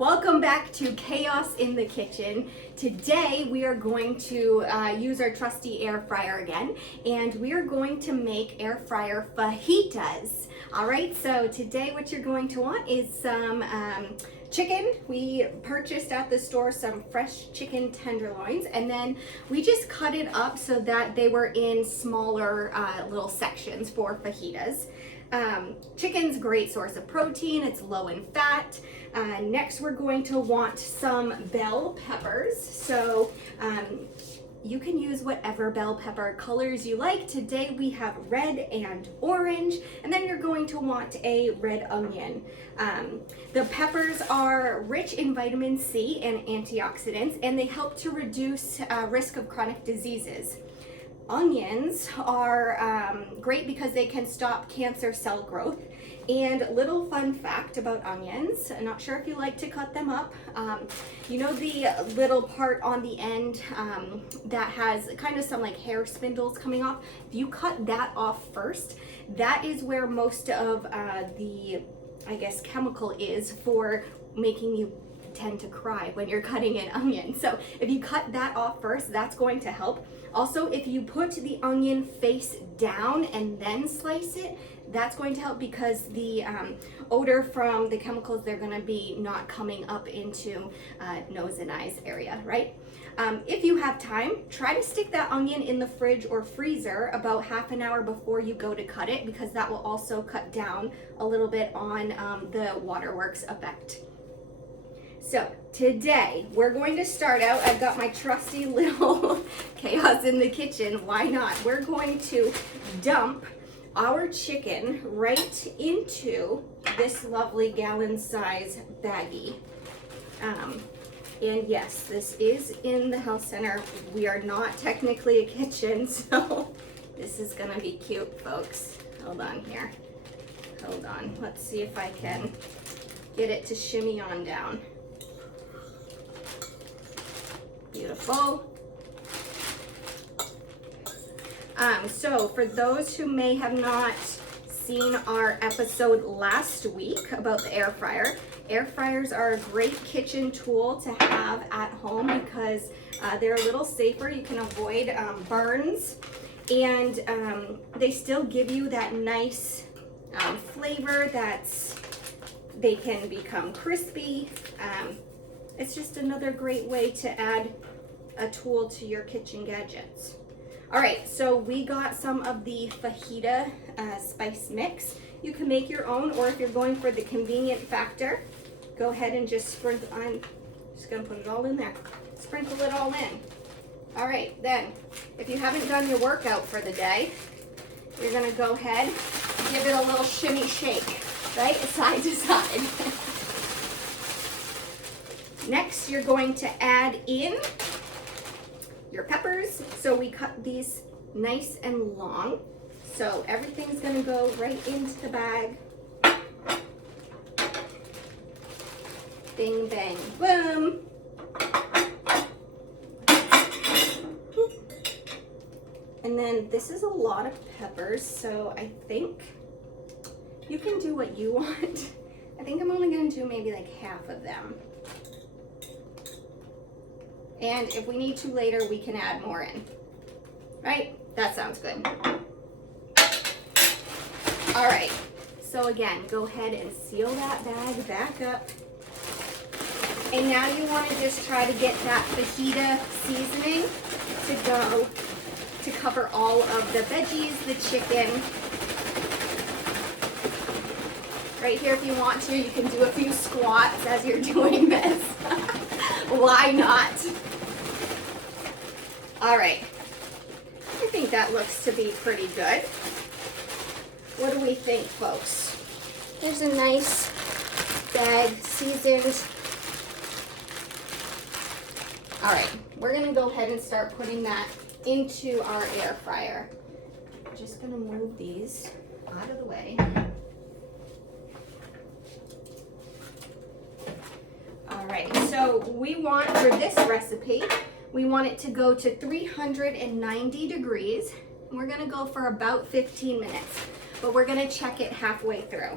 Welcome back to Chaos in the Kitchen. Today we are going to use our trusty air fryer again, and we are going to make air fryer fajitas. All right, so today what you're going to want is some chicken. We purchased at the store some fresh chicken tenderloins, and then we just cut it up so that they were in smaller little sections for fajitas. Chicken's a great source of protein. It's low in fat. Next, we're going to want some bell peppers. So you can use whatever bell pepper colors you like. Today we have red and orange, and then you're going to want a red onion. The peppers are rich in vitamin C and antioxidants, and they help to reduce risk of chronic diseases. Onions are great because they can stop cancer cell growth. And little fun fact about onions, I'm not sure if you like to cut them up. You know the little part on the end that has kind of some like hair spindles coming off? If you cut that off first, that is where most of the, I guess, chemical is for making you tend to cry when you're cutting an onion. So if you cut that off first, that's going to help. Also, if you put the onion face down and then slice it, that's going to help because the odor from the chemicals, they're going to be not coming up into nose and eyes area, right? If you have time, try to stick that onion in the fridge or freezer about half an hour before you go to cut it, because that will also cut down a little bit on the waterworks effect. So today we're going to start out, I've got my trusty little Chaos in the Kitchen, why not? We're going to dump our chicken right into this lovely gallon size baggie. And yes, this is in the health center. We are not technically a kitchen, so this is gonna be cute, folks. Hold on here, hold on. Let's see if I can get it to shimmy on down. Beautiful. So for those who may have not seen our episode last week about the air fryer, air fryers are a great kitchen tool to have at home because they're a little safer. You can avoid burns, and they still give you that nice flavor they can become crispy. It's just another great way to add a tool to your kitchen gadgets. All right, so we got some of the fajita spice mix. You can make your own, or if you're going for the convenient factor, go ahead and just sprinkle. I'm just gonna put it all in there. Sprinkle it all in. All right, then, if you haven't done your workout for the day, you're gonna go ahead and give it a little shimmy shake, right, side to side. Next, you're going to add in your peppers. So we cut these nice and long. So everything's gonna go right into the bag. Bing, bang, boom. And then this is a lot of peppers, so I think you can do what you want. I think I'm only gonna do maybe like half of them. And if we need to later, we can add more in, right? That sounds good. All right, so again, go ahead and seal that bag back up. And now you wanna just try to get that fajita seasoning to go to cover all of the veggies, the chicken. Right here, if you want to, you can do a few squats as you're doing this. Why not? All right, I think that looks to be pretty good. What do we think, folks? There's a nice bag, seasoned. All right, we're gonna go ahead and start putting that into our air fryer. I'm just gonna move these out of the way. All right, so we want, for this recipe, we want it to go to 390 degrees. We're gonna go for about 15 minutes, but we're gonna check it halfway through.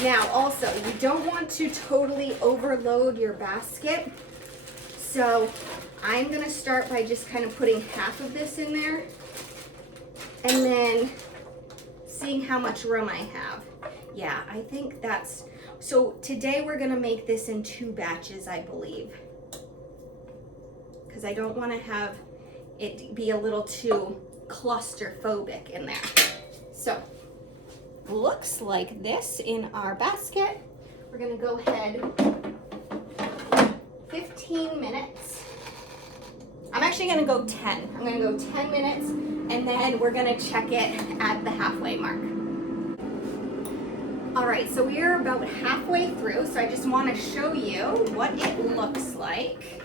Now also, you don't want to totally overload your basket. So I'm gonna start by just kind of putting half of this in there and then seeing how much room I have. Yeah, I think that's, so today we're gonna make this in 2 batches, I believe. Because I don't wanna have it be a little too claustrophobic in there. So, looks like this in our basket. We're gonna go ahead 15 minutes. I'm actually gonna go 10. I'm gonna go 10 minutes and then we're gonna check it at the halfway mark. All right, so we are about halfway through, so I just wanna show you what it looks like.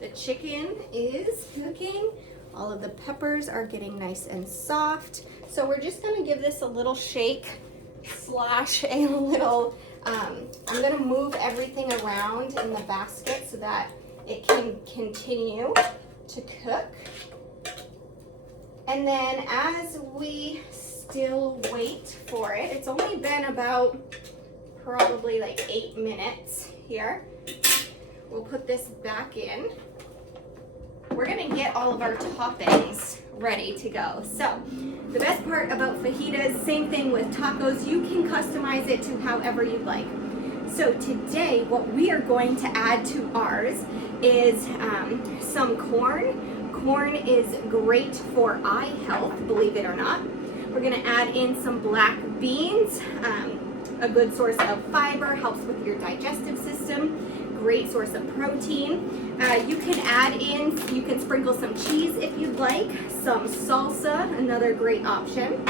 The chicken is cooking. All of the peppers are getting nice and soft. So we're just gonna give this a little shake slash a little, I'm gonna move everything around in the basket so that it can continue to cook. And then as we still wait for it, it's only been about probably like 8 minutes here. We'll put this back in. We're gonna get all of our toppings ready to go. So the best part about fajitas, same thing with tacos, you can customize it to however you'd like. So today what we are going to add to ours is some corn. Corn is great for eye health, believe it or not. We're gonna add in some black beans, a good source of fiber, helps with your digestive system. Great source of protein. You can add in, you can sprinkle some cheese if you'd like, some salsa, another great option.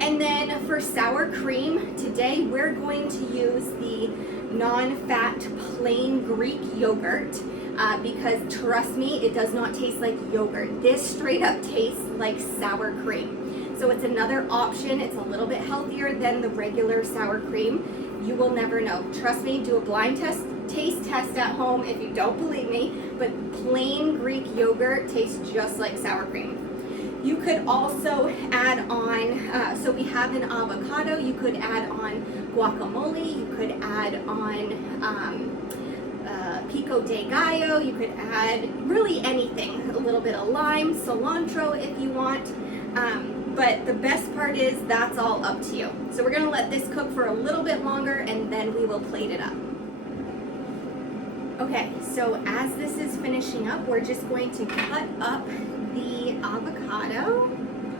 And then for sour cream, today we're going to use the non-fat plain Greek yogurt because trust me, it does not taste like yogurt. This straight up tastes like sour cream. So it's another option. It's a little bit healthier than the regular sour cream. You will never know. Trust me, do a blind taste test at home if you don't believe me, but plain Greek yogurt tastes just like sour cream. You could also add on, so we have an avocado, you could add on guacamole, you could add on pico de gallo, you could add really anything, a little bit of lime, cilantro if you want. But the best part is that's all up to you. So we're gonna let this cook for a little bit longer and then we will plate it up. Okay, so as this is finishing up, we're just going to cut up the avocado.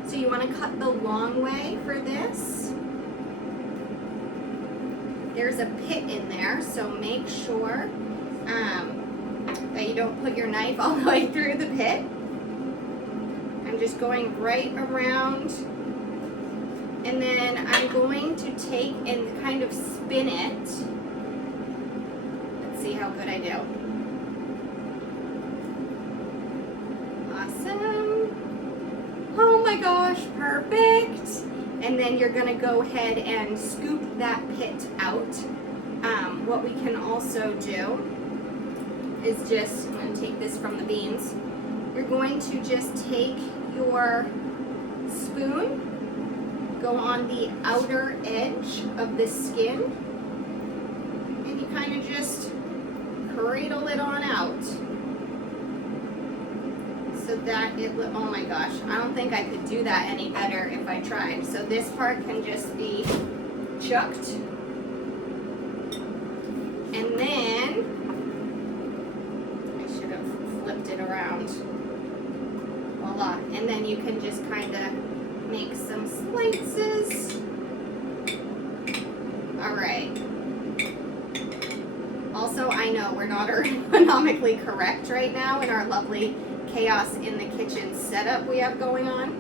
So you wanna cut the long way for this. There's a pit in there, so make sure that you don't put your knife all the way through the pit. I'm just going right around, and then I'm going to take and kind of spin it. Let's see how good I do. Awesome. Oh my gosh, perfect. And then you're gonna go ahead and scoop that pit out. What we can also do is just, I'm gonna take this from the beans. You're going to just take your spoon, go on the outer edge of the skin, and you kind of just cradle it on out so that it, oh my gosh, I don't think I could do that any better if I tried. So this part can just be chucked, and then I should have flipped it around. Voila. And then you can just kind of make some slices. All right. Also, I know we're not ergonomically correct right now in our lovely chaos in the kitchen setup we have going on.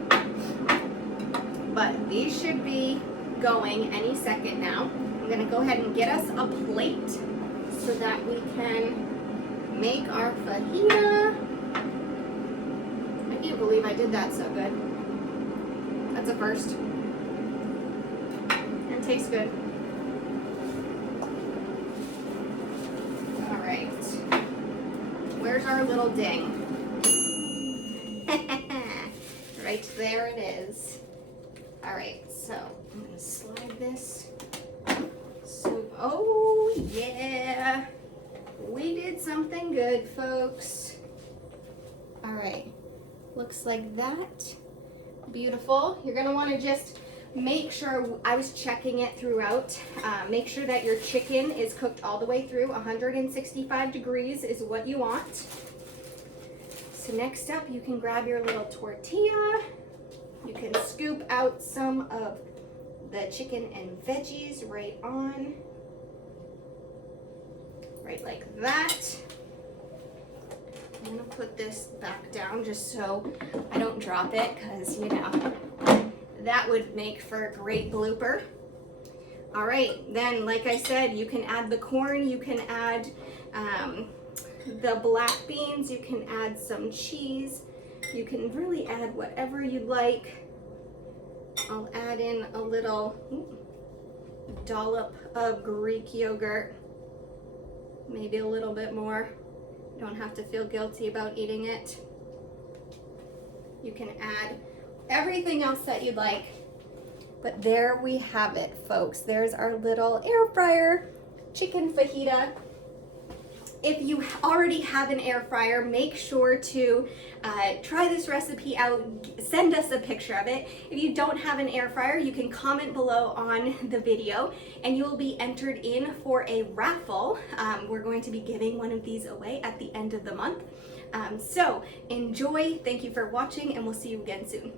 But these should be going any second now. I'm gonna go ahead and get us a plate so that we can make our fajita. I can't believe I did that so good. That's a first. And it tastes good. All right. Where's our little ding? Right there it is. All right, so I'm gonna slide this. So, oh yeah, we did something good, folks. All right, looks like that. Beautiful. You're gonna wanna just make sure, I was checking it throughout, make sure that your chicken is cooked all the way through. 165 degrees is what you want. So next up, you can grab your little tortilla. You can scoop out some of the chicken and veggies right on, right like that. I'm gonna put this back down just so I don't drop it, because you know, that would make for a great blooper. All right, then like I said, you can add the corn, you can add the black beans, you can add some cheese, you can really add whatever you like. I'll add in a little dollop of Greek yogurt, maybe a little bit more. You don't have to feel guilty about eating it. You can add everything else that you'd like. But there we have it, folks. There's our little air fryer chicken fajita. If you already have an air fryer, make sure to try this recipe out. Send us a picture of it. If you don't have an air fryer, you can comment below on the video and you will be entered in for a raffle. We're going to be giving one of these away at the end of the month. So enjoy, thank you for watching, and we'll see you again soon.